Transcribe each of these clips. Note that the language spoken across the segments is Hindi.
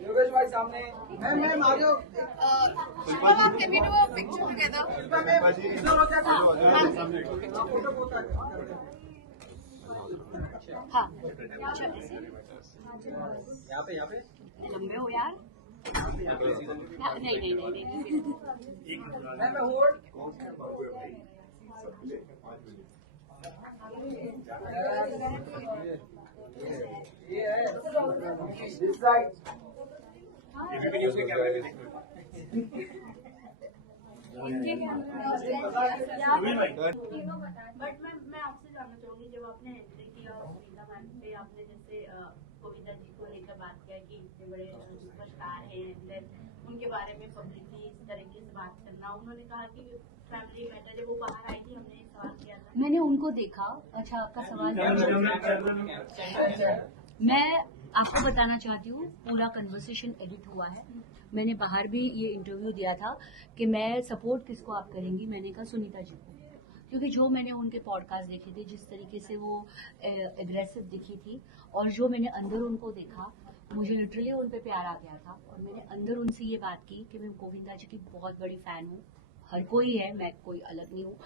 योगेश भाई सामने। मैम आ जाओ। Can we do a picture together? हाँ, अच्छा ऐसे यहाँ पे लंबे हो यार। नहीं। मैम मैं होल्ड। ये है दिस साइड। बट मैं आपसे जानना चाहूंगी, जब आपने एंट्री किया सुनीता मैम पे, आपने जैसे गोविंदा जी को लेकर बात किया कि इतने बड़े सुपरस्टार हैं, देन उनके बारे में पब्लिकली इस तरीके से बात करना, उन्होंने कहा कि फैमिली मैटर, जब वो बाहर आई थी हमने सवाल किया था, मैंने उनको देखा। अच्छा, आपका सवाल मैं आपको बताना चाहती हूँ, पूरा कन्वर्सेशन एडिट हुआ है। मैंने बाहर भी ये इंटरव्यू दिया था कि मैं सपोर्ट किसको आप करेंगी, मैंने कहा सुनीता जी को, क्योंकि जो मैंने उनके पॉडकास्ट देखे थे, जिस तरीके से वो एग्रेसिव दिखी थी, और जो मैंने अंदर उनको देखा, मुझे लिटरली उन पे प्यार आ गया था। और मैंने अंदर उनसे ये बात की कि मैं गोविंदा जी की बहुत बड़ी फैन हूँ, हर कोई है, मैं कोई अलग नहीं हूँ,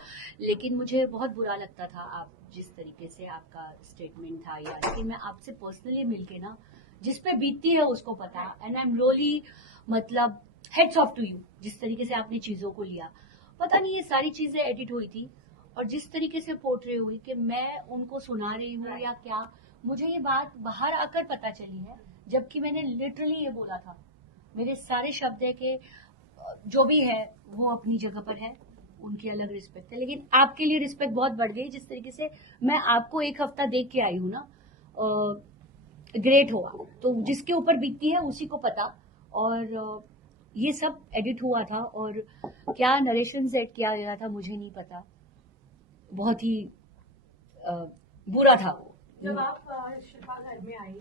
लेकिन मुझे बहुत बुरा लगता था आप जिस तरीके से आपका स्टेटमेंट था, या कि मैं आपसे पर्सनली मिलके ना, जिस पे बीतती है उसको पता, एंड आई एम रियली मतलब हेड्स ऑफ टू यू, जिस तरीके से आपने चीजों को लिया। पता नहीं ये सारी चीजें एडिट हुई थी, और जिस तरीके से पोर्ट्रे हुई कि मैं उनको सुना रही हूँ या क्या, मुझे ये बात बाहर आकर पता चली है, जबकि मैंने लिटरली ये बोला था। मेरे सारे शब्द है कि जो भी है वो अपनी जगह पर है, उनकी अलग रिस्पेक्ट है, लेकिन आपके लिए रिस्पेक्ट बहुत बढ़ गई। जिस तरीके से मैं आपको एक हफ्ता देख के आई हूँ ना, ग्रेट हुआ, तो जिसके ऊपर बीतती है उसी को पता। और ये सब एडिट हुआ था, और क्या नरेशन सेट किया गया था मुझे नहीं पता, बहुत ही बुरा था। जब आप शिल्पा घर में आई,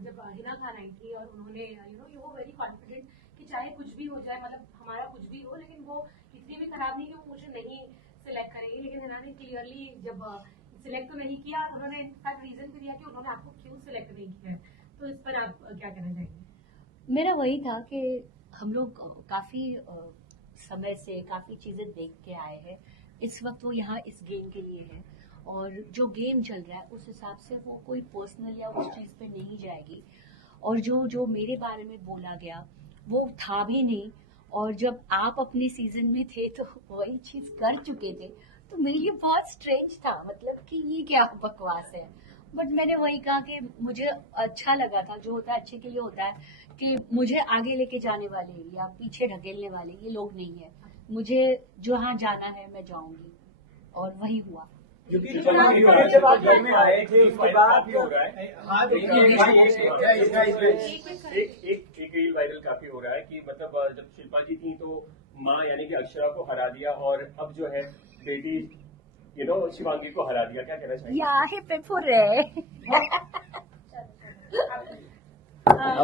जब हिना खान आई थी, और उन्होंने यू वो वेरी कॉन्फिडेंट कि चाहे कुछ भी हो जाए, मतलब हमारा कुछ भी हो, लेकिन वो इतनी भी खराब नहीं कि वो मुझे नहीं सिलेक्ट करेंगी। लेकिन हिना ने क्लियरली जब सिलेक्ट तो नहीं किया, उन्होंने इनफैक्ट रीजन भी दिया कि उन्होंने आपको क्यों सिलेक्ट नहीं किया है। तो इस पर आप क्या कहना चाहेंगे? मेरा वही था कि हम लोग काफी समय से काफी चीजें देख के आए हैं। इस वक्त वो यहाँ इस गेम के लिए है, और जो गेम चल रहा है उस हिसाब से वो कोई पर्सनल या उस चीज पे नहीं जाएगी। और जो मेरे बारे में बोला गया वो था भी नहीं, और जब आप अपने सीजन में थे तो वही चीज कर चुके थे, तो मेरे लिए बहुत स्ट्रेंज था, मतलब कि ये क्या बकवास है। बट मैंने वही कहा कि मुझे अच्छा लगा था, जो होता है अच्छे के लिए होता है, कि मुझे आगे लेके जाने वाले या पीछे ढकेलने वाले ये लोग नहीं है। मुझे जहाँ जाना है मैं जाऊंगी, और वही हुआ। जब आप घर में आए थे उसके बाद हो रहा है, एक रील वायरल काफी हो रहा है कि मतलब जब शिल्पा जी थी तो माँ यानी कि अक्षरा को हरा दिया, और अब जो है बेटी शिवांगी को हरा दिया, क्या कहना चाहिए?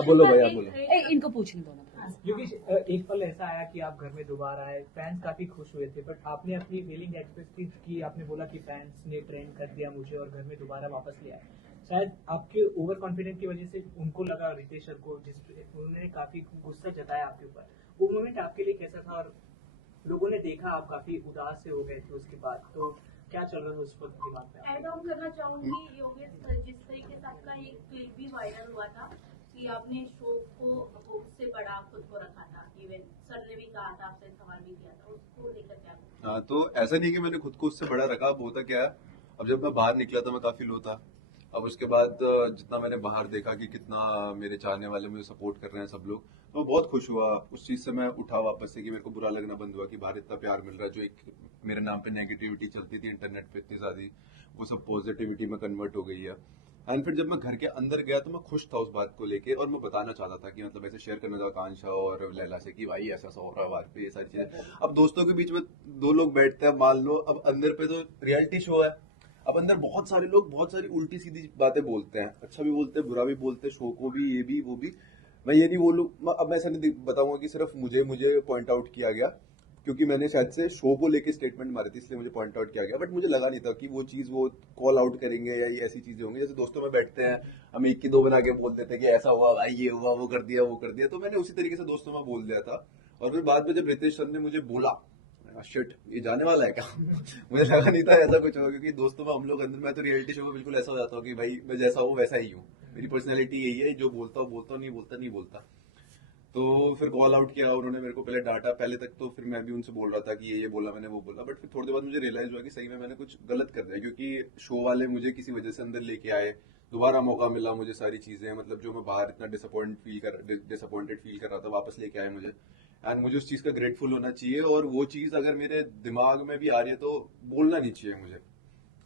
बोलो भैया बोलो। इनको पूछने दो ना। क्योंकि एक पल ऐसा आया कि आप घर में दोबारा आए, फैंस काफी खुश हुए थे, बट आपने अपनी फीलिंग एक्सप्रेस की, आपने बोला कि फैंस ने ट्रेंड कर दिया मुझे और घर में दोबारा वापस लिया। शायद आपके ओवर कॉन्फिडेंस की वजह से उनको लगा, रितेश सर को, उन्होंने काफी गुस्सा जताया आपके ऊपर। वो मोमेंट आपके लिए कैसा था? और लोगों ने देखा आप काफी उदास से हो गए थे उसके बाद, तो क्या चल रहा था उस वक्त दिमाग में? ऐड ऑन करना चाहूंगी योगेश, जिस तरीके से आपका एक क्लिप भी वायरल हुआ था कि आपने शो को उससे बड़ा खुद को रखा था, इवन सर ने भी कहा था, आपसे सवाल भी किया था, उसको लेकर क्या? हाँ, तो ऐसा नहीं कि मैंने खुद को उससे बड़ा रखा। अब होता क्या है, अब जब मैं बाहर निकला था मैं काफी लो था। अब उसके बाद जितना मैंने बाहर देखा कि कितना मेरे चाहने वाले मुझे सपोर्ट कर रहे हैं सब लोग, तो मैं बहुत खुश हुआ। उस चीज से मैं उठा वापस से कि मेरे को बुरा लगना बंद हुआ कि बाहर इतना प्यार मिल रहा है। जो एक मेरे नाम पे नेगेटिविटी चलती थी इंटरनेट पे इतनी ज्यादा, वो सब पॉजिटिविटी में कन्वर्ट हो गई है। एंड फिर जब मैं घर के अंदर गया तो मैं खुश था उस बात को लेके, और मैं बताना चाहता था कि मतलब ऐसे शेयर करने का आकांक्षा और लैला से कि भाई ऐसा हो रहा है बाहर पे, ये सारी चीजें। अब दोस्तों के बीच में दो लोग बैठते हैं मान लो, अब अंदर पे तो रियलिटी शो है, अब अंदर बहुत सारे लोग बहुत सारी उल्टी सीधी बातें बोलते हैं, अच्छा भी बोलते हैं बुरा भी बोलते हैं, शो को भी, ये भी वो भी। मैं ये नहीं बोलूँ, अब मैं ऐसा नहीं बताऊंगा कि सिर्फ मुझे पॉइंट आउट किया गया, क्योंकि मैंने शायद से शो को लेके स्टेटमेंट मारी थी, इसलिए मुझे पॉइंट आउट किया गया, बट मुझे लगा नहीं था कि वो चीज वो कॉल आउट करेंगे या ये ऐसी चीजें होंगी। जैसे दोस्तों में बैठते हैं, हम एक की दो बना के बोल देते हैं कि ऐसा हुआ भाई, ये हुआ, वो कर दिया, वो कर दिया, तो मैंने उसी तरीके से दोस्तों में बोल दिया था। और फिर बाद में जब रितेश सर ने मुझे बोला, शिट ये जाने वाला है क्या मुझे लगा नहीं था ऐसा कुछ होगा, क्योंकि दोस्तों में हम लोग अंदर, मैं तो रियलिटी शो में बिल्कुल ऐसा हो जाता हूँ कि भाई मैं जैसा हूँ वैसा ही हूँ, मेरी पर्सनैलिटी यही है, जो बोलता हूँ बोलता हूँ, नहीं बोलता। तो फिर कॉल आउट किया, उन्होंने मेरे को पहले डांटा, पहले तक तो फिर मैं भी उनसे बोल रहा था कि ये बोला मैंने, वो बोला, बट फिर थोड़ी देर बाद मुझे रियलाइज हुआ कि सही में मैंने कुछ गलत कर दिया, क्योंकि शो वाले मुझे किसी वजह से अंदर लेके आए, दोबारा मौका मिला मुझे, सारी चीजें मतलब जो मैं बाहर इतना डिसअपॉइंटेड फील कर रहा था, वापस लेके आए मुझे, एंड मुझे उस चीज का ग्रेटफुल होना चाहिए। और वो चीज अगर मेरे दिमाग में भी आ रही है तो बोलना नहीं चाहिए मुझे।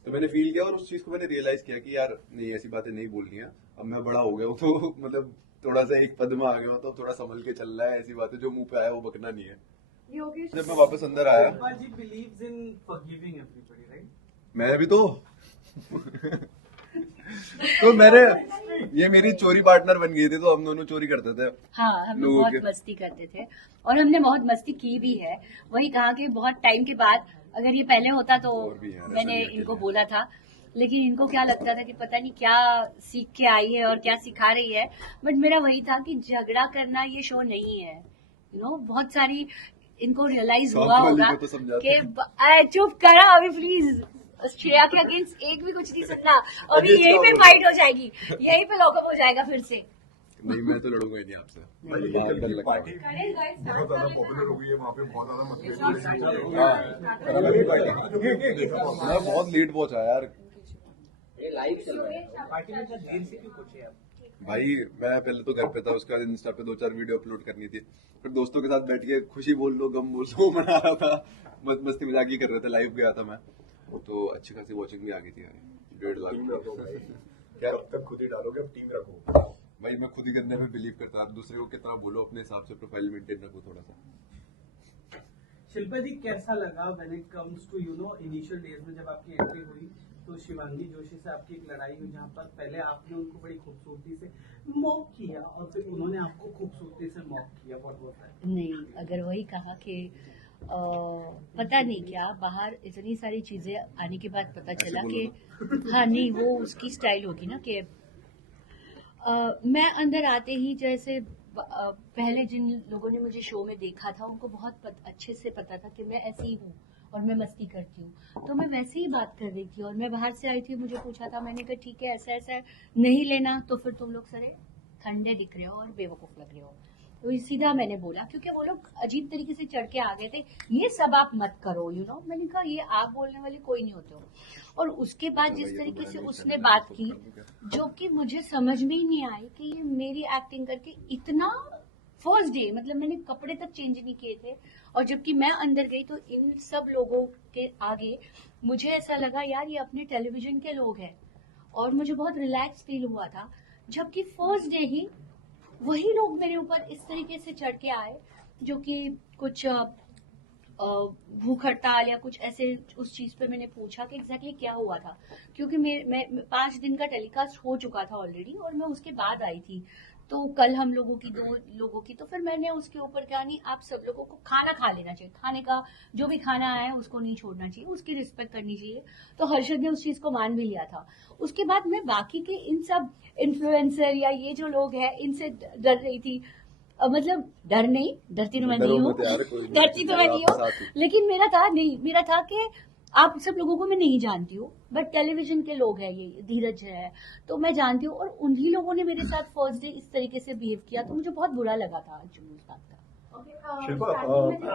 तो मैंने फील किया और उस चीज को मैंने रियलाइज किया कि यार नहीं, ऐसी बातें नहीं बोलनी है, अब मैं बड़ा हो गया हूँ, तो मतलब थोड़ा सा एक पद में आ गया हूँ, तो थोड़ा संभल के चल रहा है, ऐसी बातें जो मुंह पे आया वो बकना नहीं है। जब मैं वापस अंदर आया, मैं भी तो तो मैंने, ये मेरी चोरी पार्टनर बन गई थी, तो हम दोनों चोरी करते थे। हाँ, हम लोग लोगों बहुत के। मस्ती करते थे और हमने बहुत मस्ती की भी है। वही कहा कि बहुत टाइम के बाद, अगर ये पहले होता तो और भी यार, मैंने ऐसा भी इनको अकेले। बोला था, लेकिन इनको क्या लगता था कि पता नहीं क्या सीख के आई है और क्या सिखा रही है। बट मेरा वही था कि झगड़ा करना ये शो नहीं है, बहुत सारी इनको रियलाइज सामने हुआ वाले होगा को तो समझाते कि चुप करा अभी प्लीज, श्रेया के अगेंस्ट एक भी कुछ नहीं सुनना, अभी Against यहीं पे क्या फाइट हो जाएगी, यहीं पे लॉकअप हो जाएगा फिर से। नहीं, मैं तो लड़ूंगा ही नहीं आपसे, पार्टी बहुत ज्यादा पॉपुलर हो गई है वहाँ पे, बहुत ज्यादा मैं बहुत लेट पहुंचा यार पार्टी में इतना देर से क्यों पूछे आप? भाई। मैं पहले तो घर पे था, उसके बाद इंस्टा पे 2-4 वीडियो अपलोड करनी थी, फिर दोस्तों के साथ बैठ के खुशी बोल लो, गम बोल लो मना रहा था, मस्ती मजाक ही कर रहे थे। लाइव गया था मैं, तो अच्छी खासी वॉचिंग भी आ गई थी यार, 1.5 लाख। क्या अब तक खुद ही डालोगे, अब टीम रखो? भाई मैं खुद ही करने में बिलीव करता, आप दूसरे को कितना बोलो, अपने हिसाब से प्रोफाइल मेंटेन रखो थोड़ा सा। शिल्पा जी, कैसा लगा when it comes to initial days में जब आपकी एंट्री हुई, तो शिवांगी जोशी से आपकी एक लड़ाई हुई, जहाँ पर पहले आपने उनको बड़ी खूबसूरती से मॉक किया और फिर उन्होंने आपको खूबसूरती से मॉक किया, बहुत होता है। नहीं, अगर वही कहा कि पता नहीं क्या बाहर इतनी सारी चीजें आने के बाद पता चला कि हाँ नहीं, वो उसकी स्टाइल होगी ना कि मैं अंदर आते ही जैसे पहले जिन लोगों ने मुझे शो में देखा था उनको बहुत अच्छे से पता था कि मैं ऐसी ही हूँ और मैं मस्ती करती हूँ, तो मैं वैसे ही बात कर रही थी। और मैं बाहर से आई थी, मुझे पूछा था, मैंने कहा ठीक है ऐसा ऐसा नहीं लेना, तो फिर तुम लोग सारे ठंडे दिख रहे हो और बेवकूफ लग रहे हो, तो ये सीधा मैंने बोला, क्योंकि वो लोग अजीब तरीके से चढ़ के आ गए थे, ये सब आप मत करो, मैंने कहा ये आप बोलने वाले कोई नहीं होते हो। और उसके बाद जिस तरीके से उसने बात की, जो कि मुझे समझ में ही नहीं आई कि ये मेरी एक्टिंग करके इतना, फर्स्ट डे मतलब मैंने कपड़े तक चेंज नहीं किए थे, और जबकि मैं अंदर गई तो इन सब लोगों के आगे मुझे ऐसा लगा यार ये अपने टेलीविजन के लोग हैं, और मुझे बहुत रिलैक्स फील हुआ था। जबकि फर्स्ट डे ही वही लोग मेरे ऊपर इस तरीके से चढ़ के आए, जो कि कुछ भूख हड़ताल या कुछ ऐसे, उस चीज पे मैंने पूछा कि एग्जैक्टली क्या हुआ था, क्योंकि मैं 5 दिन का टेलीकास्ट हो चुका था ऑलरेडी और मैं उसके बाद आई थी, तो कल हम लोगों की 2 लोगों की, तो फिर मैंने उसके ऊपर क्या, नहीं आप सब लोगों को खाना खा लेना चाहिए, खाने का जो भी खाना आया उसको नहीं छोड़ना चाहिए, उसकी रिस्पेक्ट करनी चाहिए। तो हर्षद ने उस चीज को मान भी लिया था। उसके बाद मैं बाकी के इन सब इन्फ्लुएंसर या ये जो लोग हैं इनसे डर रही थी, मतलब डर नहीं, डरती तो मैं नहीं हूँ, डरती तो मैं नहीं हूँ, लेकिन मेरा था कि आप सब लोगों को मैं नहीं जानती हूँ, बट टेलीविजन के लोग हैं, ये धीरज है तो मैं जानती हूँ, और उन्हीं लोगों ने मेरे साथ फर्स्ट डे इस तरीके से बिहेव किया, तो मुझे बहुत बुरा लगा था आज उस बात का। शिल्पा,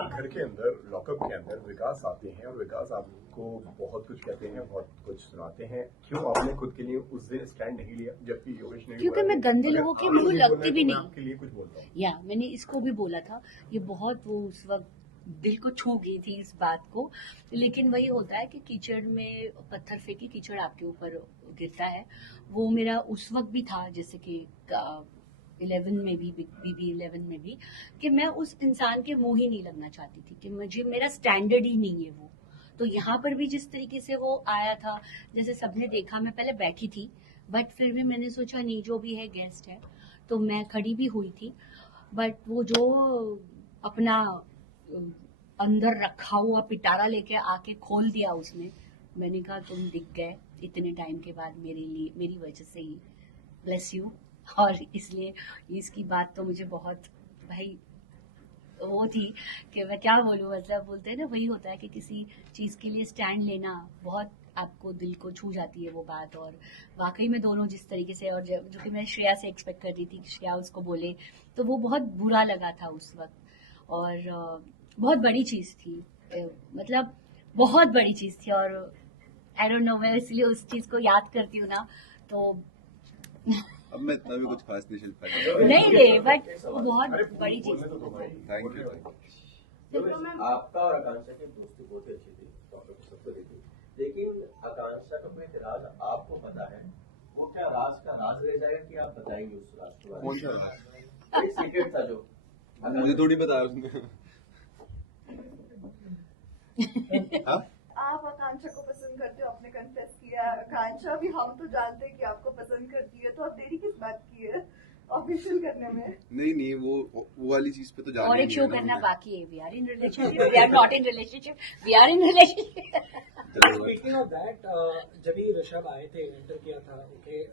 घर के अंदर, लॉकअप के अंदर विकास आते हैं और विकास आपको बहुत कुछ कहते हैं, बहुत कुछ सुनाते हैं, क्यों आपने खुद के लिए उस दिन स्टैंड नहीं लिया, जबकि योगेश ने? क्योंकि मैं गंदे लोगों के मुंह लगती भी नहीं, आपके लिए कुछ बोल रहा हूँ। या मैंने इसको भी बोला था, ये बहुत वो उस वक्त दिल को छू गई थी इस बात को, लेकिन वही होता है कि कीचड़ में पत्थर फेंकी, कीचड़ आपके ऊपर गिरता है। वो मेरा उस वक्त भी था, जैसे कि 11 में भी, BB 11 में भी, कि मैं उस इंसान के मुंह ही नहीं लगना चाहती थी, कि मुझे मेरा स्टैंडर्ड ही नहीं है वो। तो यहाँ पर भी जिस तरीके से वो आया था, जैसे सबने देखा, मैं पहले बैठी थी, बट फिर भी मैंने सोचा नहीं, जो भी है गेस्ट है, तो मैं खड़ी भी हुई थी। बट वो जो अपना अंदर रखा हुआ पिटारा लेके आके खोल दिया उसने। मैंने कहा तुम दिख गए इतने टाइम के बाद मेरे लिए, मेरी वजह से ही, ब्लेस यू। और इसलिए इसकी बात तो मुझे बहुत भाई वो थी कि मैं क्या बोलूँ, मतलब बोलते हैं ना, वही होता है कि किसी चीज़ के लिए स्टैंड लेना बहुत आपको दिल को छू जाती है वो बात। और वाकई में दोनों जिस तरीके से, और जो कि मैं श्रेया से एक्सपेक्ट कर रही थी कि श्रेया उसको बोले, तो वो बहुत बुरा लगा था उस वक्त। और बहुत बड़ी चीज़ थी, मतलब बहुत बड़ी चीज़ थी। और आई डोंट नो, मैं इसलिए उस चीज़ को याद करती हूँ ना, तो अब मैं इतना भी कुछ खास नहीं शिल्पा जी। नहीं रे, बट वो बहुत बड़ी चीज़ थी। Thank you. आपका और आकांक्षा की दोस्ती बहुत ही अच्छी थी, डॉक्टर को सबको देखी, लेकिन आकांक्षा का कोई राज आपको पता है, वो क्या राज का राज रह जाएगा कि आप बताएंगे उस राज के बारे में? कौन सा राज? एक सीक्रेट था जो मुझे थोड़ी बताया उसने। हाँ? आप आकांक्षा को पसंद करते हो, आपने कन्फेस किया। आकांक्षा भी हम तो जानते हैं कि आपको पसंद करती है, तो आप देरी किस बात की है ऑफिशियल करने में? नहीं, वो वाली चीज पे तो जाने और एक नहीं शो है ना करना मुझे। बाकी है। We are in relationship, we are not in relationship, we are in relationship. Speaking of that, जब ही ऋषभ आए थे, एंटर किया था, ओके,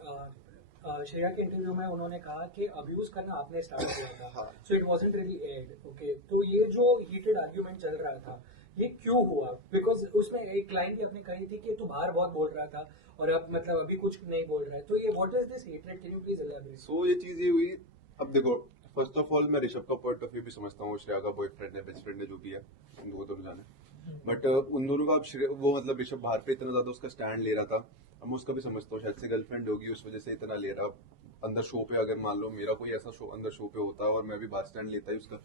श्रेया के इंटरव्यू में उन्होंने कहा कि अब्यूज करना आपने स्टार्ट किया था, so it wasn't really add, okay. तो ये जो हीटेड आर्ग्यूमेंट चल रहा था, ये क्यों हुआ? बिकॉज उसमें एक लाइन भी आपने कही थी कि तू बाहर बहुत बोल रहा था और अब मतलब अभी कुछ नहीं बोल रहा है, तो ये what is this hatred, can you please elaborate? So ये चीज ये हुई। अब देखो, फर्स्ट ऑफ ऑल मैं ऋषभ का पॉइंट ऑफ व्यू भी समझता हूँ, श्रेया का बॉयफ्रेंड है, बेस्ट फ्रेंड है, जो भी है, उन दोनों तो जाने। बट उन दोनों का अब वो मतलब ऋषभ बाहर पे इतना ज्यादा उसका स्टैंड ले रहा था, अब मैं उसका भी समझता हूँ, शायद से गर्लफ्रेंड होगी उस वजह से इतना ले रहा। अंदर शो पे अगर मान लो मेरा कोई ऐसा शो अंदर शो पे होता और मैं भी बाहर स्टैंड लेता ही उसका,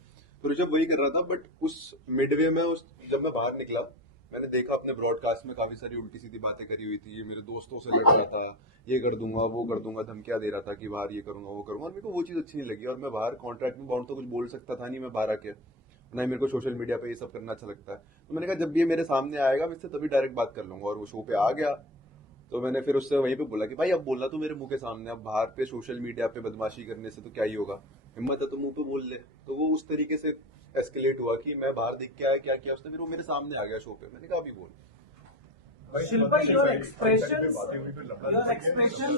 तो ऋषभ वही कर रहा था। बट उस मिडवे में जब मैं बाहर निकला, मैंने देखा अपने ब्रॉडकास्ट में काफी सारी उल्टी सीधी बातें करी हुई थी, ये मेरे दोस्तों से लड़ रहा था, ये कर दूंगा वो कर दूंगा, धमकियां दे रहा था कि बाहर ये करूंगा वो करूंगा, और मेरे को वो चीज अच्छी नहीं लगी। और मैं बाहर कॉन्ट्रैक्ट में बाउंड तो कुछ बोल सकता था नहीं मैं बाहर आके, ना ही मेरे को सोशल मीडिया पे ये सब करना अच्छा लगता है। तो मैंने कहा जब ये मेरे सामने आएगा मैं इससे तभी डायरेक्ट बात कर लूंगा। और वो शो पे आ गया तो मैंने फिर उससे वहीं पे बोला कि भाई अब बोलना तो मेरे मुंह के सामने, अब बाहर पे सोशल मीडिया पे बदमाशी करने से तो क्या ही होगा, हिम्मत है तो मुंह पे बोल ले। तो वो उस तरीके से एस्केलेट हुआ कि मैं बाहर दिख के आया, क्या किया उसने, फिर वो मेरे सामने आ गया शो पे, मैंने कहा अभी बोल। शिल्पा, योर एक्सप्रेशंस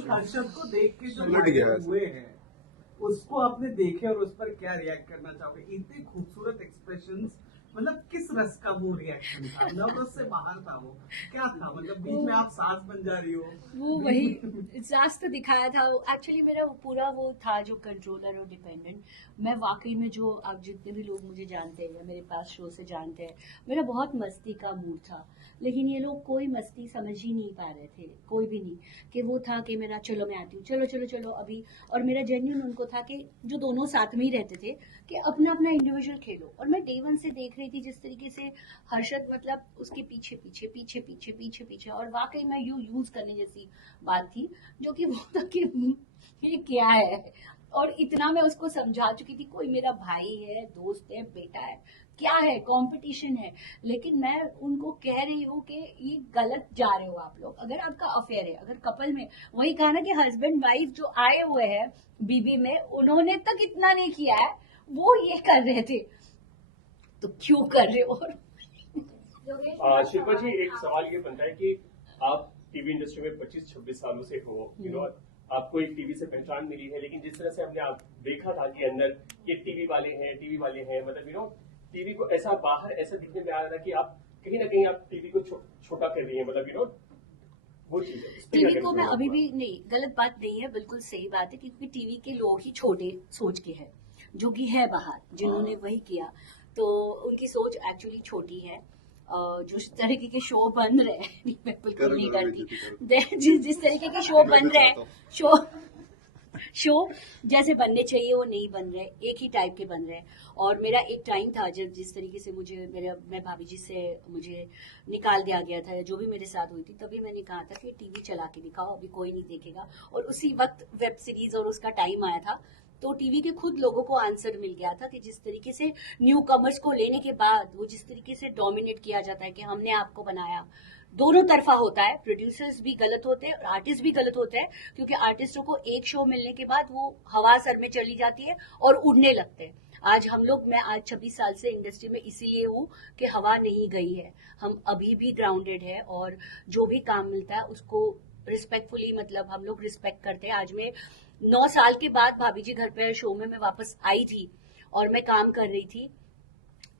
हर्षद को देख के जो उलट गया है। हुए हैं, उसको आपने देखे और उस पर क्या रिएक्ट करना चाहोगे? इतने खूबसूरत एक्सप्रेशंस, मतलब किस रस का वो रिएक्शन था? नर्वस से बाहर था वो, क्या था? मतलब बीच में आप सांस बन जा रही हो, वो वही सास तो दिखाया था। एक्चुअली मेरा पूरा वो था जो कंट्रोलर और डिपेंडेंट। मैं वाकई में, जो आप जितने भी लोग मुझे जानते हैं या मेरे पास शो से जानते हैं, मेरा बहुत मस्ती का मूड था, लेकिन ये लोग कोई मस्ती समझ ही नहीं पा रहे थे, कोई भी नहीं। कि वो था कि मेरा चलो मैं आती हूँ, चलो चलो चलो अभी। और मेरा जेन्युइन उनको था कि जो दोनों साथ में ही रहते थे कि अपना अपना इंडिविजुअल खेलो। और मैं डे वन से देख रही थी जिस तरीके से हर्षद मतलब उसके पीछे पीछे पीछे पीछे पीछे पीछे, और वाकई में यूज करने जैसी बात थी, जो कि वो था कि ये क्या है। और इतना मैं उसको समझा चुकी थी, कोई मेरा भाई है, दोस्त है, बेटा है, क्या है, कंपटीशन है। लेकिन मैं उनको कह रही हूँ कि ये गलत जा रहे हो आप लोग। अगर आपका अफेयर है, अगर कपल में, वही कहा ना कि हस्बैंड वाइफ जो आए हुए हैं बीबी में, उन्होंने तक इतना नहीं किया है, वो ये कर रहे थे, तो क्यों कर रहे हो? शिल्पा जी, एक सवाल ये बनता है कि आप टीवी इंडस्ट्री में 25-26 सालों से हो, आपको एक टीवी से पहचान मिली है, लेकिन जिस तरह से हमने आप देखा था कि अंदर ये टीवी वाले हैं, मतलब टीवी को ऐसा बाहर ऐसा दिखने में आ रहा था कि आप कहीं ना कहीं आप टीवी को छोटा कर रही है, मतलब वो चीज है। टीवी को मैं अभी भी नहीं, गलत बात नहीं है, बिल्कुल सही बात है, क्योंकि टीवी के लोग ही छोटे सोच के हैं, जो कि है बाहर, जिन्होंने वही किया, तो उनकी सोच एक्चुअली छोटी है। जो तरीके के शो बन रहे हैं, मैं बिल्कुल नहीं करती, जिस तरीके के शो बन रहे हैं, शो जैसे बनने चाहिए वो नहीं बन रहे, एक ही टाइप के बन रहे हैं। और मेरा एक टाइम था जब जिस तरीके से मैं भाभी जी से मुझे निकाल दिया गया था, जो भी मेरे साथ हुई थी, तभी मैंने कहा था कि टीवी चला के दिखाओ, अभी कोई नहीं देखेगा। और उसी वक्त वेब सीरीज और उसका टाइम आया था, तो टीवी के खुद लोगों को आंसर मिल गया था कि जिस तरीके से न्यू कमर्स को लेने के बाद वो जिस तरीके से डोमिनेट किया जाता है कि हमने आपको बनाया, दोनों तरफा होता है, प्रोड्यूसर्स भी गलत होते हैं और आर्टिस्ट भी गलत होते हैं, क्योंकि आर्टिस्टों को एक शो मिलने के बाद वो हवा सर में चली जाती है और उड़ने लगते हैं। आज हम लोग, मैं आज 26 साल से इंडस्ट्री में इसीलिए हूँ कि हवा नहीं गई है, हम अभी भी ग्राउंडेड है और जो भी काम मिलता है उसको रिस्पेक्टफुली, मतलब हम लोग रिस्पेक्ट करते हैं। आज मैं 9 साल के बाद भाभी जी घर पे शो में मैं वापस आई थी और मैं काम कर रही थी,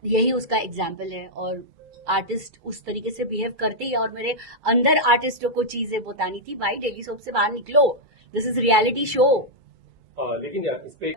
यही उसका एग्जाम्पल है। और आर्टिस्ट उस तरीके से बिहेव करते ही, और मेरे अंदर आर्टिस्टों को चीजें बतानी थी, भाई टेली सोप से बाहर निकलो, दिस इज रियलिटी शो। लेकिन इस पे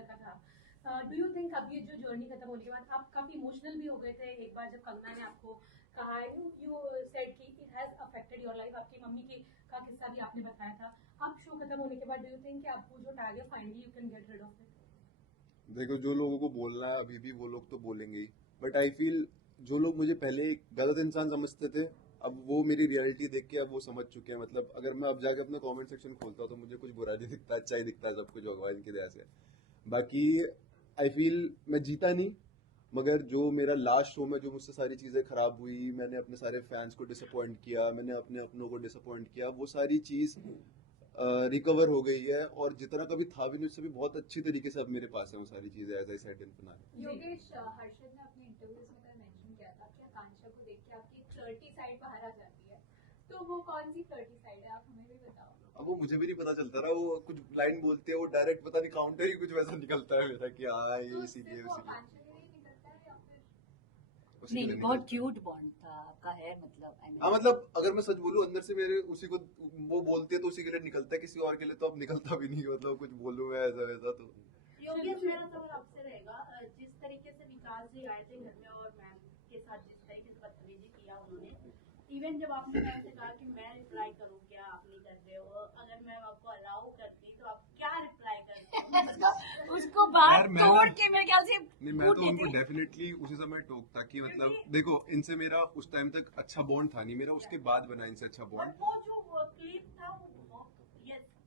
डू यू थिंक अब ये जो जर्नी खत्म होने के बाद आप काफी इमोशनल भी हो गए थे एक बार जब कंगना ने आपको कहा, यू सेड कि it has affected your life, आपकी मम्मी की का किस्सा भी आपने बताया था। अब शो खत्म होने के बाद डू यू थिंक कि आपको जो टैग है finally you can get rid of it? देखो, जो लोगों को बोलना है अभी भी वो लोग तो बोलेंगे ही, बट आई फील जो लोग मुझे पहले एक गलत इंसान समझते थे, अब वो मेरी रियलिटी देख के अब वो समझ चुके हैं। मतलब अगर मैं अब जाके अपना कमेंट सेक्शन खोलता हूँ तो मुझे कुछ बुरा नहीं दिखता, अच्छा ही दिखता है सब कुछ भगवान की दया से। बाकी आई फील मैं जीता नहीं, मगर जो मेरा लास्ट शो में जो मुझसे सारी चीज़ें खराब हुई, मैंने अपने सारे फैंस को डिसअपॉइंट किया, मैंने अपने अपनों को डिसअपॉइंट किया, वो सारी चीज़ रिकवर हो गई है और जितना कभी था भी नहीं उससे भी बहुत अच्छी तरीके से अब मेरे पास है वो सारी चीज़ें, as I said in finale. Yogesh, Harshad ने अपने इंटरव्यूज में कल मेंशन किया था कि आकांक्षा को देख के आपकी फ्लर्टी साइड बाहर आ जाती है, तो वो कौन सी फ्लर्टी साइड है, आप हमें भी बताओ। अब वो मुझे भी नहीं पता चलता रहा, वो कुछ लाइन बोलते हैं वो डायरेक्ट पता नहीं काउंटर ही कुछ वैसा निकलता है मेरा कि हाँ ये इसीलिए नहीं, बहुत क्यूट बॉन्ड था आपका है, मतलब हाँ, मतलब अगर मैं सच बोलूं अंदर से मेरे उसी को वो बोलते हैं तो उसी के लिए निकलता है, किसी और के लिए तो अब निकलता भी नहीं, मतलब कुछ बोलूं मैं ऐसा वैसा तो। योगेश, मेरा सवाल आपसे रहेगा, जिस तरीके से विकास जी आए थे घर में और मैम के साथ जिस तरीके से बदतमीजी किया उन्होंने, इवन जब आपने मैम से कहा कि मैं रिप्लाई करूँ क्या, आप नहीं कर रहे हो, अगर मैम आपको अलाउ करती तो आप क्या रिप्लाई करते? उसको बात तोड़ के मेरे ख्याल से नहीं, मैं तो उनको डेफिनेटली उसी समय टोकता कि मतलब देखो इनसे मेरा उस टाइम तक अच्छा बॉन्ड था नहीं, मेरा उसके बाद बना इनसे अच्छा बॉन्ड। वो जो क्लिप था वो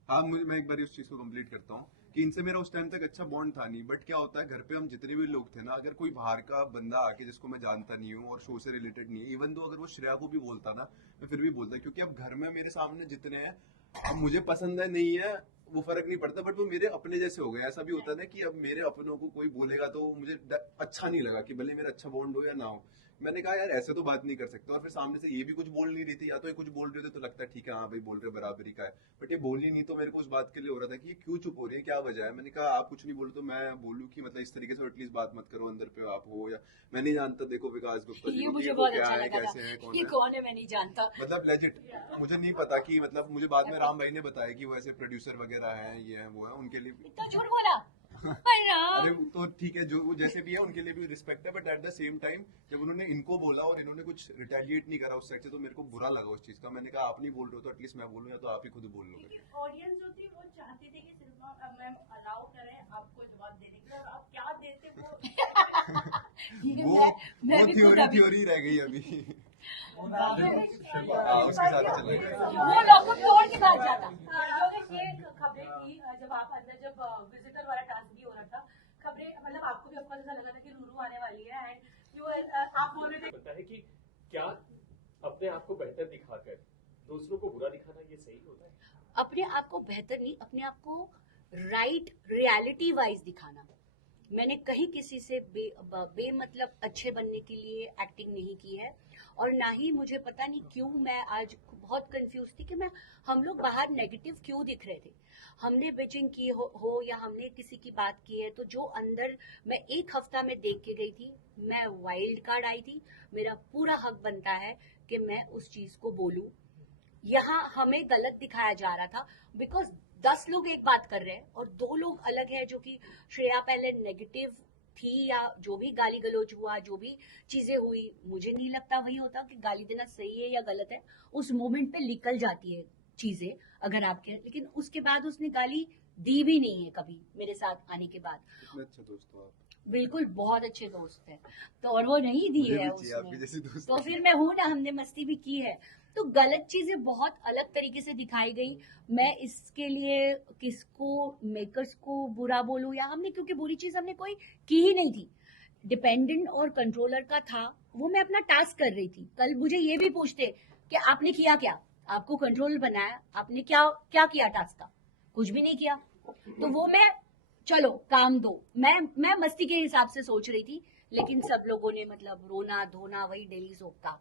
हाँ, मैं एक बार उस चीज को कंप्लीट करता हूँ कि इनसे मेरा उस टाइम तक अच्छा बॉन्ड था नहीं, बट क्या होता है घर पे हम जितने भी लोग थे ना, अगर कोई बाहर का बंदा आके जिसको मैं जानता नहीं हूँ और शो से रिलेटेड नहीं है, इवन दो अगर वो श्रेया को भी बोलता ना, मैं फिर भी बोलता, क्योंकि अब घर में मेरे सामने जितने हैं, अब मुझे पसंद है नहीं है वो फर्क नहीं पड़ता, बट वो मेरे अपने जैसे हो गए। ऐसा भी होता है ना कि अब मेरे अपनों को कोई बोलेगा तो मुझे अच्छा नहीं लगा कि भले मेरा अच्छा बॉन्ड हो या ना हो। मैंने कहा यार ऐसे तो बात नहीं कर सकते, और फिर सामने से ये भी कुछ बोल नहीं रही थी, या तो ये कुछ बोल रहे थे तो लगता है ठीक है हाँ भाई बोल रहे बराबरी का है, बट ये बोली नहीं, तो मेरे को उस बात के लिए हो रहा था कि ये क्यों चुप हो रही है, क्या वजह है। मैंने कहा आप कुछ नहीं बोलो तो मैं बोलूँ कि मतलब इस तरीके से एटलीस्ट बात मत करो, अंदर पे आप हो या मैं नहीं जानता, देखो विकास गुप्ता ये मुझे बहुत अच्छा लगा था, ये कौन है मैं नहीं जानता, मतलब लेजिट मुझे नहीं पता कि मतलब मुझे बाद में राम भाई ने बताया कि वो ऐसे प्रोड्यूसर वगैरह हैं, ये है वो है, उनके लिए इतना झूठ बोला। अरे तो ठीक है, जो जैसे भी है उनके लिए भी रिस्पेक्ट है, but at the same time जब उन्होंने इनको बोला और इन्होंने कुछ रिटेलिएट नहीं करा उस साइड से, तो मेरे को बुरा लगा उस चीज का। मैंने कहा आप नहीं बोल रहे हो तो एटलीस्ट मैं बोलूं, या तो आप ही खुद बोल लो। ऑडियंस जो थी वो चाहती थी कि सिर्फ मैम अलाउ करें आपको जवाब देने के लिए, और आप क्या देते वो थ्योरी रह गई अभी। उसके साथ चलेगा वो लॉकअप तोड़ के भाग जाता। योगेश, ये खबरें थी जब आप अंदर, जब विजिटर वाला टास्क भी हो रहा था, खबरें मतलब आपको भी ऑफकोर्स ऐसा लगा था कि रूरू आने वाली है, एंड यू आप बोल रहे थे पता है कि क्या अपने आप को बेहतर दिखाकर दूसरों को बुरा दिखाना ये सही होता है? अपने आप को बेहतर नहीं, अपने आप को राइट रियलिटी वाइज दिखाना। मैंने कहीं किसी से बेमतलब अच्छे बनने के लिए एक्टिंग नहीं की है, और ना ही मुझे पता नहीं क्यों मैं आज बहुत कंफ्यूज थी कि हम लोग बाहर नेगेटिव क्यों दिख रहे थे। हमने बेचिंग की हो या हमने किसी की बात की है, तो जो अंदर मैं एक हफ्ता में देख के गई थी, मैं वाइल्ड कार्ड आई थी, मेरा पूरा हक बनता है कि मैं उस चीज को बोलूं। यहाँ हमें गलत दिखाया जा रहा था बिकॉज 10 लोग एक बात कर रहे हैं और 2 लोग अलग है, जो कि श्रेया पहले नेगेटिव थी, या जो भी गाली गलौज हुआ, जो भी चीजें हुई, मुझे नहीं लगता वही होता कि गाली देना सही है या गलत है। उस मोमेंट पे निकल जाती है चीजें अगर आपके, लेकिन उसके बाद उसने गाली दी भी नहीं है कभी मेरे साथ आने के बाद। अच्छा दोस्त हो आप, बिल्कुल बहुत अच्छे दोस्त हैं, तो और वो नहीं दी है उसने, तो फिर मैं हूं ना, हमने मस्ती भी की है। तो गलत चीजें बहुत अलग तरीके से दिखाई गई। मैं इसके लिए किसको, मेकर्स को बुरा बोलूं या हमने, क्योंकि बुरी चीज हमने कोई की ही नहीं थी। डिपेंडेंट और कंट्रोलर का था, वो मैं अपना टास्क कर रही थी। कल मुझे ये भी पूछते कि आपने किया क्या, आपको कंट्रोल बनाया, आपने क्या क्या किया टास्क का, कुछ भी नहीं किया। तो वो मैं चलो काम दो। मैं मस्ती के हिसाब से सोच रही थी, लेकिन सब लोगों ने मतलब रोना धोना वही डेली सोप का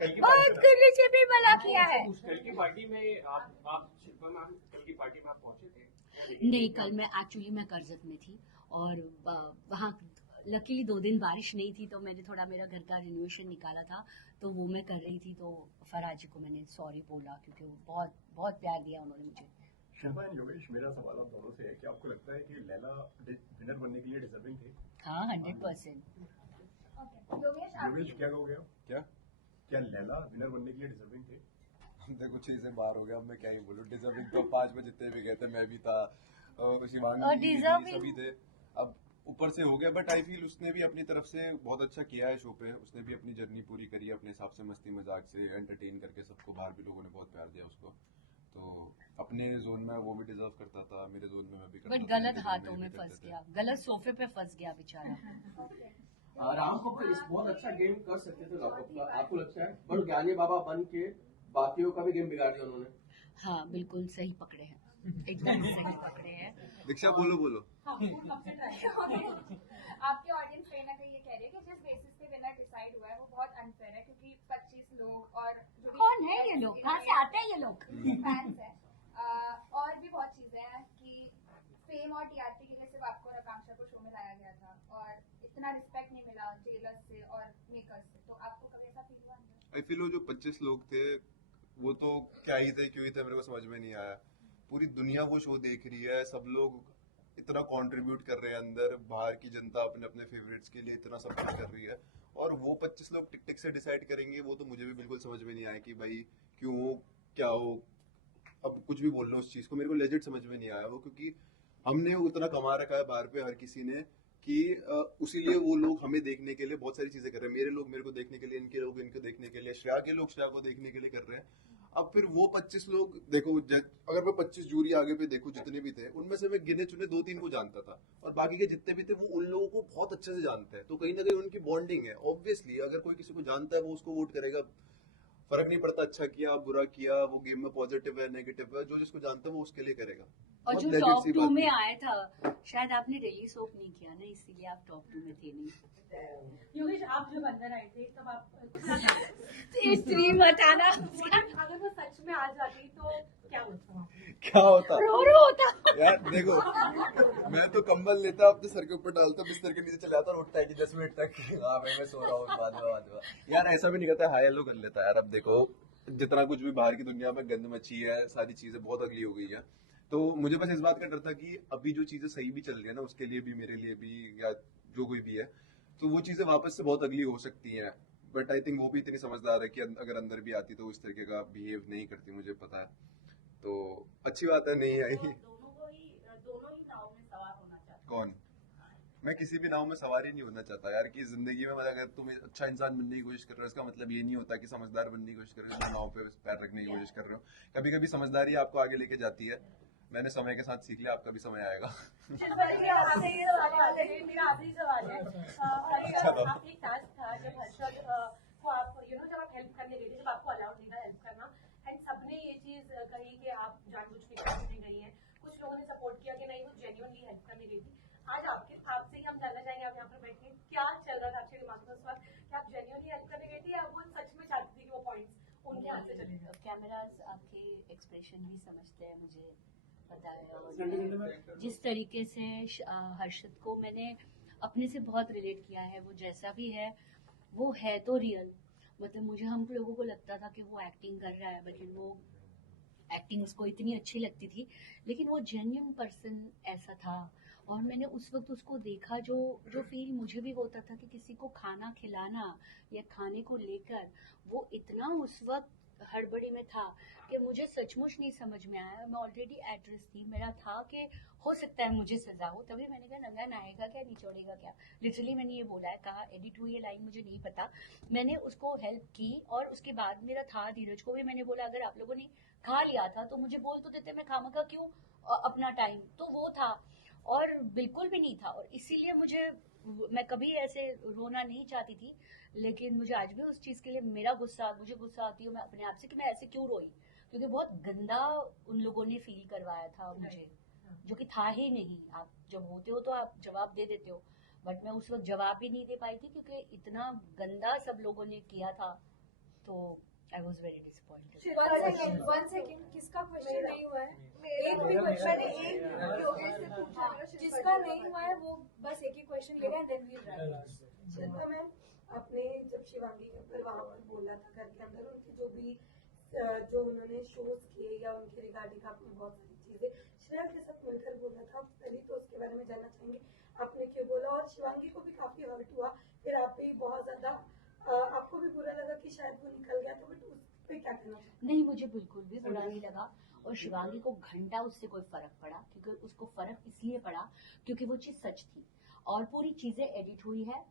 बात करने से भी मना किया है। कल की पार्टी में आप शिल्पा मैम कल की पार्टी में आप पहुंचे थे? नहीं, कल मैं करजत में थी और वहाँ लकीली 2 दिन बारिश नहीं थी, तो मैंने थोड़ा मेरा घर का रिनोवेशन निकाला था, तो वो मैं कर रही थी। तो फराज जी को मैंने सॉरी बोला, क्योंकि वो बहुत बहुत प्यार दिया उन्होंने मुझे। शिल्पा एंड योगेश, मेरा सवाल आप दोनों से है कि आपको लगता है कि लैला विनर बनने के लिए डिजर्विंग थे? हाँ, 100%। योगेश क्या कहोगे आप? क्या लैला विनर बनने के लिए डिजर्विंग थे? देखो चीजें बाहर हो गया, अब मैं क्या ही बोलूं। डिजर्विंग तो 5 बजे जितने भी गए थे, मैं भी था, शिवांगी सभी थे, अब ऊपर से हो गया। बट आई फील उसने भी अपनी तरफ से बहुत अच्छा किया है शो पे। उसने भी अपनी जर्नी पूरी करी अपने हिसाब से, मस्ती मजाक से एंटरटेन करके सबको। बाहर भी लोगों ने बहुत प्यार दिया उसको, तो अपने जोन में वो भी डिजर्व करता था, मेरे जोन में मैं भी करता था। बट गलत हाथों में फंस गया, गलत सोफे पे फंस गया बेचारा। राम कपूर बहुत अच्छा गेम कर सकते थे लॉकअप का, आपको लगता है? बट ज्ञानी बाबा बन के बाकियों का भी गेम बिगाड़ दिया उन्होंने। हाँ, बिल्कुल सही पकड़े हैं, एकदम सही पकड़े हैं। दीक्षा बोलो। आपके ऑडियंस कहीं ना कहीं ये कह रही है कि जिस बेसिस पे विनर डिसाइड हुआ है वो बहुत अनफेयर है, क्योंकि 25 लोग और कौन है ये लोग, कहाँ से आते हैं ये लोग? फैंस है। और भी बहुत चीजें हैं कि फेम और टीआरपी के लिए सिर्फ आपको और आकांक्षा को शो में लाया गया था और इतना रिस्पेक्ट नहीं मिला जेलर्स से और मेकर्स से, तो आपको कभी ऐसा फील हुआ? आई फील वो जो 25 लोग थे वो तो क्या ही थे, क्यों ही थे, मेरे को समझ में नहीं आया। पूरी दुनिया वो शो देख रही है, सब लोग इतना कंट्रीब्यूट कर रहे हैं अंदर, बाहर की जनता अपने अपने फेवरेट्स के लिए इतना सपोर्ट कर रही है, और वो 25 लोग टिक टिक से डिसाइड करेंगे, वो तो मुझे भी बिल्कुल समझ में नहीं आया कि भाई क्यों हो, क्या हो। अब कुछ भी बोल लो उस चीज को, मेरे को लेजिट समझ में नहीं आया वो, क्योंकि हमने उतना कमा रखा है बाहर पे हर किसी ने कि उसीलिए वो लोग हमें देखने के लिए बहुत सारी चीजें कर रहे हैं। मेरे लोग मेरे को देखने के लिए, इनके लोग इनको देखने के लिए, श्रेया के लोग श्रेया को देखने के लिए कर रहे हैं। अब फिर वो 25 लोग देखो, अगर मैं 25 जूरी आगे पे देखूं जितने भी थे, उनमें से मैं गिने चुने 2-3 को जानता था, और बाकी के जितने भी थे वो उन लोगों को बहुत अच्छे से जानते हैं, तो कहीं ना कहीं उनकी बॉन्डिंग है। ऑब्वियसली अगर कोई किसी को जानता है वो उसको वोट करेगा, फर्क नहीं पड़ता अच्छा किया बुरा किया, वो गेम में पॉजिटिव है नेगेटिव है, जो जिसको जानता है वो उसके लिए करेगा। और जो टॉप 2 में आया था, शायद आपने डेली सोप नहीं किया ना, इसीलिए आप टॉप 2 में थे नहीं। योगेश, आप जब अंदर आए थे तब आप स्त्री मत आना। अगर वो सच में आ जाती तो क्या होता? रो होता यार देखो, मैं तो कंबल लेता अपने सर के ऊपर डालता, बिस्तर के नीचे चले जाता और उठता है कि 10 मिनट तक हाँ मैं सो रहा हूँ, बाद में यार ऐसा भी नहीं करता, हाई हेलो कर लेता यार। अब देखो जितना कुछ भी बाहर की दुनिया में गंद मची है, सारी चीजें बहुत अगली हो गई है, तो मुझे बस इस बात का डर था कि अभी जो चीजें सही भी चल रही है ना, उसके लिए भी, मेरे लिए भी, या जो कोई भी है, तो वो चीजें वापस से बहुत अगली हो सकती हैं। बट आई थिंक वो भी इतनी समझदार है कि अगर अंदर भी आती तो इस तरीके का बिहेव नहीं करती, मुझे पता है, तो अच्छी बात है नहीं आई। दोनों ही नाव में सवार होना चाहते। कौन? मैं किसी भी नाव में सवार ही नहीं होना चाहता यार, कि जिंदगी में अगर तुम अच्छा इंसान बनने की कोशिश कर रहे हो, इसका मतलब ये नहीं होता कि समझदार बनने की कोशिश कर रहे हो, नाव पे पैर रखने की कोशिश कर रहे हो। कभी कभी समझदारी आपको आगे लेके जाती है, मैंने समय के साथ सीख लिया, आपका भी समय आएगा। मेरा आखिरी सवाल है, एक टास्क था जब हर्षद को आप जब आप हेल्प करने गए थे, जब आपको अलाउड नहीं था हेल्प करना, एंड सबने ये चीज कही कि आप जानबूझ के करने गई हैं, कुछ लोगों ने सपोर्ट किया कि नहीं वो जेन्युइनली हेल्प करने गई थी। आज आपसे ही हम जानना चाहेंगे, आप यहाँ पर बैठे क्या चल रहा था आपके दिमाग में उस वक्त, क्या आप जेन्युइनली हेल्प करने गई थी या वो सच में चाहती थी कि वो पॉइंट्स उनके हाथ से चले जाए? कैमरास आपके एक्सप्रेशन भी समझते हैं, मुझे पता है, और जिस तरीके से हर्षद को मैंने अपने से बहुत रिलेट किया है, वो जैसा भी है वो है तो रियल, मतलब मुझे हम लोगों को लगता था कि वो एक्टिंग कर रहा है, लेकिन वो एक्टिंग उसको इतनी अच्छी लगती थी, लेकिन वो जेन्युइन पर्सन ऐसा था। और मैंने उस वक्त उसको देखा, जो फील मुझे भी होता था कि किसी को खाना खिलाना या खाने को लेकर वो इतना उस वक्त हड़बड़ी में था कि मुझे सचमुच नहीं समझ में आया। मैं ऑलरेडी एड्रेस थी, मेरा था कि हो सकता है मुझे सजा हो, तभी मैंने कहा नंगा नहाएगा क्या, निचोड़ेगा क्या, लिटरली मैंने ये बोला है, कहा एडिट हुई ये लाइन मुझे नहीं पता। मैंने उसको हेल्प की, और उसके बाद मेरा था धीरज को भी मैंने बोला अगर आप लोगों ने खा लिया था तो मुझे बोल तो देते, मैं खामखा क्यों अपना टाइम, तो वो था, और बिल्कुल भी नहीं था। और इसीलिए मैं कभी ऐसे रोना नहीं चाहती थी, लेकिन मुझे आज भी उस चीज के लिए मुझे गुस्सा आती है मैं अपने आप से कि मैं ऐसे क्यों रोई, क्योंकि बहुत गंदा उन लोगों ने फील करवाया था मुझे, जो कि था ही नहीं। आप जब होते हो तो आप जवाब दे देते हो, बट मैं उस वक्त जवाब भी नहीं दे पाई थी क्योंकि इतना गंदा सब लोगों ने किया था। तो I was very disappointed. One second, किसका क्वेश्चन नहीं हुआ है? एक भी क्वेश्चन एक योगेश से पूछा, जिसका नहीं हुआ है वो बस एक ही क्वेश्चन ले रहे हैं, then we run. Shilpa ma'am, आपने जब शिवांगी के ऊपर वहाँ पर बोला था घर के अंदर, उनकी जो भी जो उन्होंने शोज किए या उनके रिगार्डिंग आपने बहुत सारी चीजें श्रेया के साथ मिलकर बोला था, पहले तो उसके बारे में जानना चाहेंगे आपने क्यों बोला, और शिवांगी को भी काफी हर्ट हुआ, फिर आप भी बहुत ज्यादा आपको भी बुरा लगा कि शायद वो निकल गया, तो बट उस पे क्या कहना चाहते? नहीं, मुझे बिल्कुल भी बुरा नहीं लगा, और शिवांगी को घंटा उससे कोई फर्क पड़ा, क्योंकि उसको फर्क इसलिए पड़ा क्योंकि वो चीज सच थी और पूरी चीजें एडिट हुई है।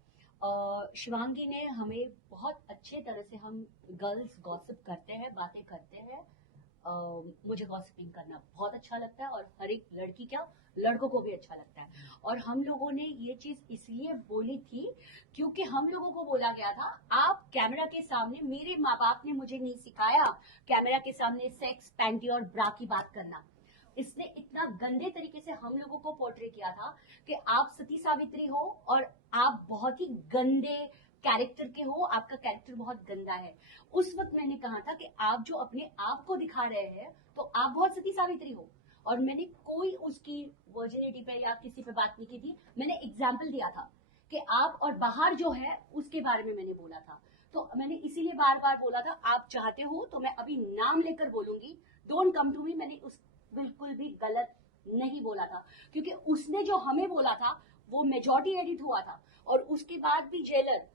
शिवांगी ने हमें बहुत अच्छे तरह से, हम गर्ल्स गॉसिप करते हैं, बातें करते हैं, मुझे गॉसिपिंग करना बहुत अच्छा लगता है और हर एक लड़की क्या लड़कों को भी अच्छा लगता है। और हम लोगों ने ये चीज इसलिए बोली थी क्योंकि हम लोगों को बोला गया था आप कैमरा के सामने, मेरे माँ बाप ने मुझे नहीं सिखाया कैमरा के सामने सेक्स, पैंटी और ब्रा की बात करना। इसने इतना गंदे तरीके से हम लोगों को पोर्ट्रे किया था कि आप सती सावित्री हो और आप बहुत ही गंदे कैरेक्टर के हो, आपका कैरेक्टर बहुत गंदा है। उस वक्त मैंने कहा था कि आप जो अपने आप को दिखा रहे हैं तो आप बहुत सती सावित्री हो, और मैंने कोई उसकी वर्जिनिटी पे या किसी पे बात नहीं की थी। मैंने एग्जाम्पल दिया था कि आप और बाहर जो है उसके बारे में मैंने बोला था। तो मैंने इसीलिए बार बार बोला था आप चाहते हो तो मैं अभी नाम लेकर बोलूंगी, डोंट कम टू मी। मैंने उस बिल्कुल भी गलत नहीं बोला था, क्योंकि उसने जो हमें बोला था वो मेजॉरिटी एडिट हुआ था। और उसके बाद भी जेलर,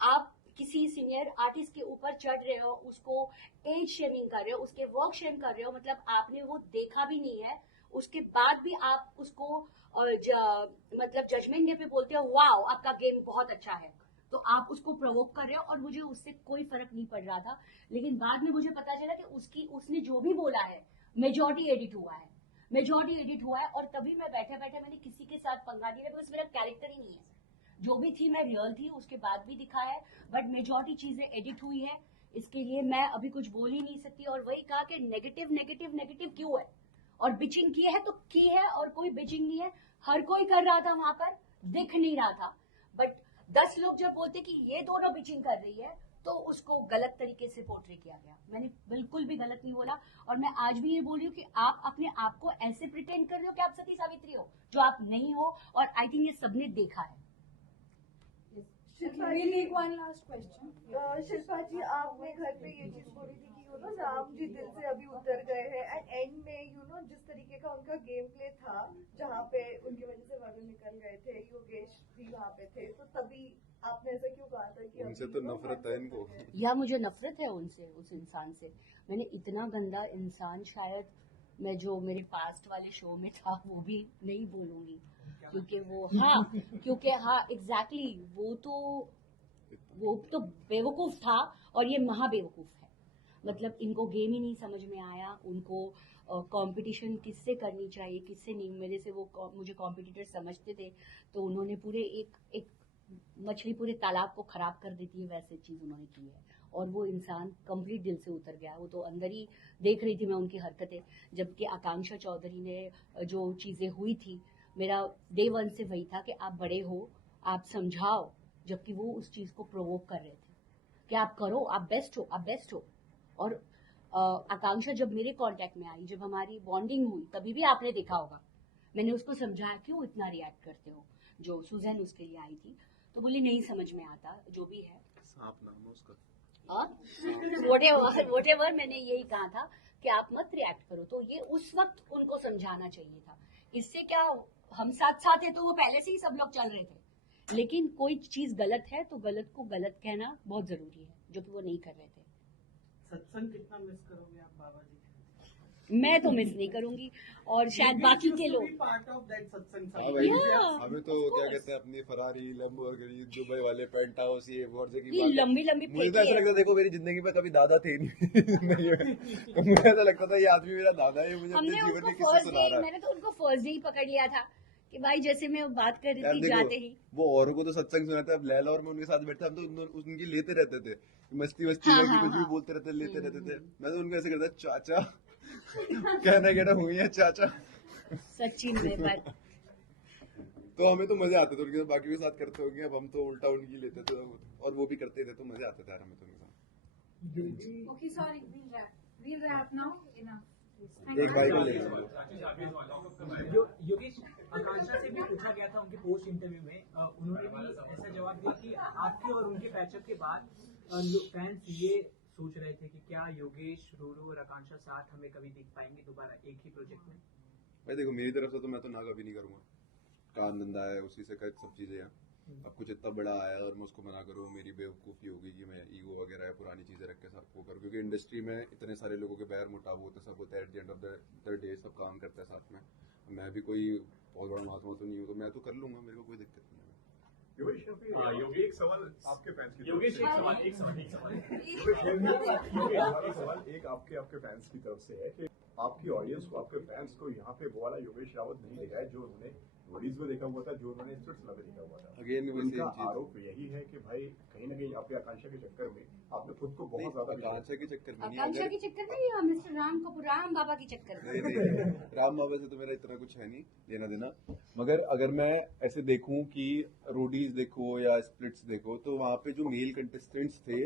आप किसी सीनियर आर्टिस्ट के ऊपर चढ़ रहे हो, उसको एज शेमिंग कर रहे हो, उसके वर्क शेम कर रहे हो, मतलब आपने वो देखा भी नहीं है, उसके बाद भी आप उसको मतलब जजमेंट डे पे बोलते हो वाओ आपका गेम बहुत अच्छा है, तो आप उसको प्रोवोक कर रहे हो। और मुझे उससे कोई फर्क नहीं पड़ रहा था, लेकिन बाद में मुझे पता चला कि उसने जो भी बोला है मेजॉरिटी एडिट हुआ है, मेजॉरिटी एडिट हुआ है। और तभी मैं बैठे बैठे मैंने किसी के साथ पंगा नहीं लिया, बिकॉज मेरा कैरेक्टर ही नहीं है, जो भी थी मैं रियल थी, उसके बाद भी दिखा है, बट मेजॉरिटी चीजें एडिट हुई है। इसके लिए मैं अभी कुछ बोल ही नहीं सकती। और वही कहा कि नेगेटिव नेगेटिव नेगेटिव क्यों है, और बिचिंग की है तो की है, और कोई बिचिंग नहीं है, हर कोई कर रहा था वहां पर, दिख नहीं रहा था। बट 10 लोग जब बोलते कि ये दोनों बिचिंग कर रही है तो उसको गलत तरीके से पोर्ट्रे किया गया। मैंने बिल्कुल भी गलत नहीं बोला, और मैं आज भी ये बोल रही हूँ कि आप अपने आप को ऐसे प्रिटेंड कर रहे हो कि आप सती सावित्री हो, जो आप नहीं हो। और आई थिंक ये सबने देखा है। We'll take one last question. Shilpa जी, आपने घर पे ये चीज बोली थी कि राम जी दिल से अभी उतर गए हैं, एंड एंड में जिस तरीके का उनका गेम प्ले था, जहाँ पे उनकी वजह से वरुण निकल गए थे, योगेश भी वहाँ पे थे, तो तभी आपने ऐसा क्यों कहा था कि उनसे तो नफरत है इनको, या मुझे नफरत है उनसे, उस इंसान से। मैंने इतना गंदा इंसान शायद मैं जो मेरे पास्ट वाले शो में था वो भी नहीं बोलूंगी, क्योंकि हाँ एग्जैक्टली वो तो बेवकूफ था, और ये महाबेवकूफ है। मतलब इनको गेम ही नहीं समझ में आया, उनको कंपटीशन किससे करनी चाहिए किससे नहीं। मेरे से वो मुझे कॉम्पिटिटर समझते थे, तो उन्होंने पूरे एक मछली पूरे तालाब को खराब कर देती है, वैसे चीज उन्होंने की है। और वो इंसान कंप्लीट दिल से उतर गया। वो तो अंदर ही देख रही थी मैं उनकी हरकतें, जबकि आकांक्षा चौधरी ने जो चीजें हुई थी, मेरा डे 1 से वही था कि आप बड़े हो, आप समझाओ, जबकि वो उस चीज को प्रोवोक कर रहे थे कि आप करो, आप बेस्ट हो, आप बेस्ट हो। और आकांक्षा जब मेरे कांटेक्ट में आई, जब हमारी बॉन्डिंग हुई, तभी भी आपने देखा होगा मैंने उसको समझाया क्यों इतना रिएक्ट करते हो। जो सुजैन उसके लिए आई थी तो बोली नहीं समझ में आता, जो भी है सांप नाम है उसका, whatever मैंने यही कहा था कि आप मत रिएक्ट करो। तो ये उस वक्त उनको समझाना चाहिए था। इससे क्या, हम साथ साथ है तो वो पहले से ही सब लोग चल रहे थे, लेकिन कोई चीज गलत है तो गलत को गलत कहना बहुत जरूरी है, जो कि वो नहीं कर रहे थे। सत्संग कितना मिस करोगे आप बाबा जी? मैं तो मिस नहीं करूंगी, और शायद बाकी के लोग। हमें तो क्या कहते हैं, अपनी फरारी, लैम्बोर्गिनी, दुबई वाले पेंट हाउस, ये लंबी लंबी। मुझे तो ऐसा लगता था, देखो मेरी जिंदगी में कभी दादा थे नहीं तो मुझे ऐसा लगता था ये आदमी मेरा दादा है, मुझे अपने जीवन में किससे सुना रहा है। मैंने तो उनको फर्स्ट डे ही पकड़ लिया था कि भाई जैसे मैं बात कर रही थी जाते ही, वो औरों को तो सत्संग सुनाता है, अब लैला और मैं उनके साथ बैठे, हम तो उनकी लेते रहते थे, मस्ती कुछ भी बोलते रहते, लेते रहते थे। मैं तो उनको ऐसे करता चाचा कहना हुई है चाचा। सच्ची में पर तो हमें तो मजे आते थे उनके साथ, बाकी के साथ करते होंगे, अब हम तो उल्टा उनकी लेते थे और वो भी करते थे, तो मजे आते थे यार हमें तो उनके साथ। Okay, sorry, we'll wrap now. Enough. एक भाई को ले लीजिए। योगेश, आकांक्षा से भी पूछा गया था उनके पोस्ट इंटरव्यू में, उन्होंने भी ऐसा जवाब दिया कि आपके और उनके पैचअप के बाद फैंस ये सोच रहे थे कि क्या योगेश, रोरो और आकांक्षा साथ हमें कभी देख पाएंगे दोबारा एक ही प्रोजेक्ट में। भाई देखो, मेरी तरफ से तो मैं तो ना कभी नहीं करूंगा, काम धंधा है उसी से कर सब चीजें हैं। अब कुछ इतना बड़ा आया और मैं उसको मना करूँ, मेरी बेवकूफ़ी होगी कि मैं ईगो वगैरह है पुरानी चीजें रख के सब वो करूँ, क्योंकि इंडस्ट्री में इतने सारे लोगों के बैर मुटाव होते सब होते हैं, at the end of the day सब काम करते हैं साथ में। मैं भी कोई बहुत बड़ा महात्मा तो नहीं हूँ, तो मैं तो कर लूंगा, मेरे को कोई दिक्कत नहीं है। योगी एक सवाल आपके फैंस की योगेश तरफ एक से सवाल एक आपके फैंस की तरफ से है कि आपकी ऑडियंस को, आपके फैंस को यहाँ पे वो वाला योगेश रावत नहीं देखा है जो उन्होंने रोडीज में देखा हुआ था, जो उन्होंने सिलसिला में देखा हुआ था। अगेन उनका आरोप यही है कि भाई कहीं ना कहीं आपकी आकांक्षा के चक्कर में आपने खुद को बहुत ज्यादा आकांक्षा के चक्कर में आकांक्षा के चक्कर में या मिस्टर राम कपूर, राम बाबा के चक्कर में? नहीं, राम बाबा से तो मेरा इतना कुछ है नहीं लेना देना, मगर अगर मैं ऐसे देखूं कि रोडीज देखो या स्प्लिट्स देखो, तो वहाँ पे जो मेल कंटेस्टेंट्स थे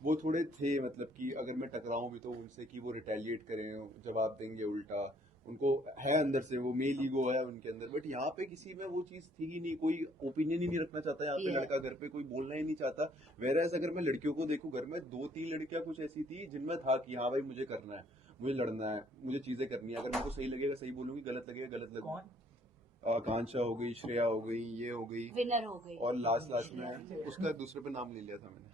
वो थोड़े थे, मतलब कि अगर मैं टकराऊं भी तो उनसे कि वो रिटेलिएट करें, जवाब देंगे उल्टा, उनको है अंदर से वो मेल ईगो है उनके अंदर। बट यहाँ पे किसी में वो चीज थी ही नहीं, कोई ओपिनियन ही नहीं रखना चाहता यहाँ पे लड़का, घर पे कोई बोलना ही नहीं चाहता। वेरएज़ अगर मैं लड़कियों को देखूं, घर में 2-3 लड़कियां कुछ ऐसी थी जिनमें था कि हाँ भाई मुझे करना है, मुझे लड़ना है, मुझे चीजें करनी है, अगर मेरे को सही लगेगा सही बोलूंगी, गलत लगेगा गलत लगेगा। आकांक्षा हो गई, श्रेया हो गई, ये हो गई, विनर हो गई, और लास्ट में उसका दूसरे पे नाम ले लिया था मैंने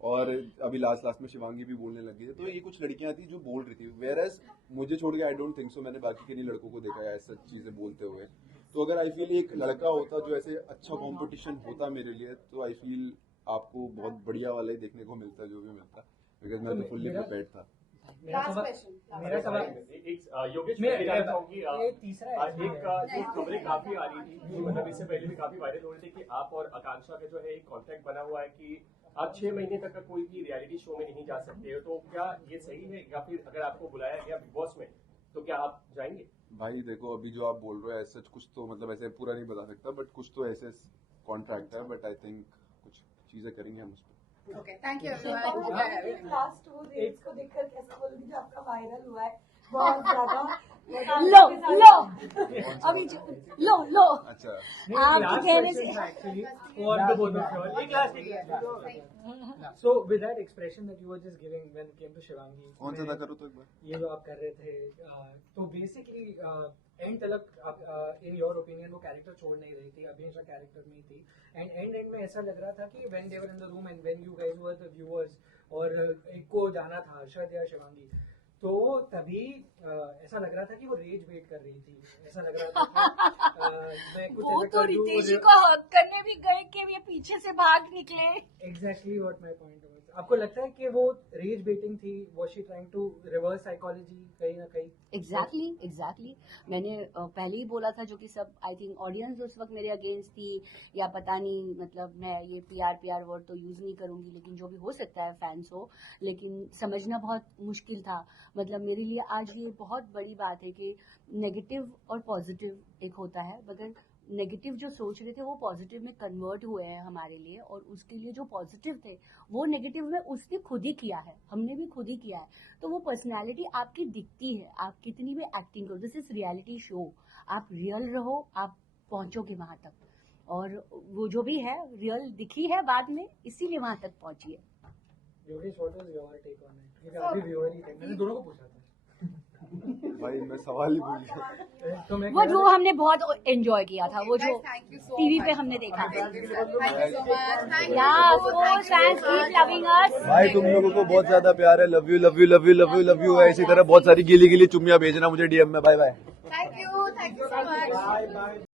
और अभी लास्ट में शिवांगी भी बोलने लगी है। तो ये कुछ लड़कियां थी जो बोल रही थी, वेरएज़ मुझे छोड़ के आई डोंट थिंक सो मैंने बाकी के नहीं लड़कों को देखा है ऐसा चीजें बोलते हुए। तो अगर आई फील एक लड़का होता जो ऐसे अच्छा कंपटीशन होता मेरे लिए, तो आई फील आपको बहुत बढ़िया वाला ही देखने को मिलता जो भी मिलता, बिकॉज मैं तो फुल्ली प्रिपेयर्ड था। मेरा सवाल योगेश मैं जानना चाहूंगी, एक जो खबरें काफी आ रही थी, मतलब इससे पहले भी काफी वायरल हो रही थी कि आप और आकांक्षा का जो है एक कॉन्ट्रैक्ट बना हुआ है कि आप 6 महीने तक का कोई भी रियलिटी शो में नहीं जा सकते हो, तो क्या ये सही है? या फिर अगर आपको बुलाया गया बिग बॉस में तो क्या आप जाएंगे? भाई देखो, अभी जो आप बोल रहे हो ऐसा कुछ तो मतलब ऐसे पूरा नहीं बता सकता, बट कुछ तो ऐसे कॉन्ट्रैक्ट है, बट आई थिंक कुछ चीजें करेंगे हम उस पर। Okay, thank you. लास्ट वो रील्स को देखकर कैसा बोलूंगी जो आपका वायरल हुआ है बहुत ज्यादा। लो अभी लो अच्छा, आप कहने से So with that expression that you were just giving when it came to Shivangi, कौन सा था करो तो एक बार, ये जो आप कर रहे थे, तो बेसिकली एंड तक इन योर ओपिनियन वो कैरेक्टर छोड़ नहीं रही थी, हमेशा कैरेक्टर में ही थी, एंड एंड में ऐसा लग रहा था कि when they were in the room and when you guys were the viewers और एक को जाना था हर्षद या शिवांगी, तो तभी ऐसा लग रहा था कि वो रेज वेट कर रही थी, ऐसा लग रहा था कि मैं कुछ वो ऐसा तो कर दूं, रितेश जी को हक करने भी गए कि ये पीछे से भाग निकले। Exactly what my point was. आपको लगता है कि वो रेज बेटिंग थी, was she trying to reverse psychology कहीं ना कहीं? एग्जैक्टली मैंने पहले ही बोला था, जो कि सब आई थिंक ऑडियंस उस वक्त मेरे अगेंस्ट थी, या पता नहीं, मतलब मैं ये पीआर वर्ड तो यूज नहीं करूंगी, लेकिन जो भी हो सकता है फैंस हो, लेकिन समझना बहुत मुश्किल था। मतलब मेरे लिए आज ये बहुत बड़ी बात है कि नेगेटिव और पॉजिटिव एक होता है, मगर नेगेटिव जो सोच रहे थे वो पॉजिटिव में कन्वर्ट हुए हैं हमारे लिए, और उसके लिए जो पॉजिटिव थे वो नेगेटिव में उसने खुद ही किया है, हमने भी खुद ही किया है। तो वो पर्सनालिटी आपकी दिखती है, आप कितनी भी एक्टिंग करो, दिस इज रियलिटी शो, आप रियल रहो, आप पहुंचोगे वहां तक, और वो जो भी है रियल दिखी है बाद में, इसीलिए वहां तक पहुंची है। Yogesh, what was your take on it? क्योंकि अभी व्यूअर ही थे, मैंने दोनों को पूछा था। भाई मैं सवाल ही भूल गया। तो मैं वो हमने बहुत एंजॉय किया था, वो जो टीवी पे हमने देखा था। भाई तुम लोगों को बहुत ज्यादा प्यार है, love you love you love you love you love you है, इसी तरह बहुत सारी गीली गीली चुम्मियां भेजना मुझे डीएम में। Bye bye. Thank you so much. Bye bye.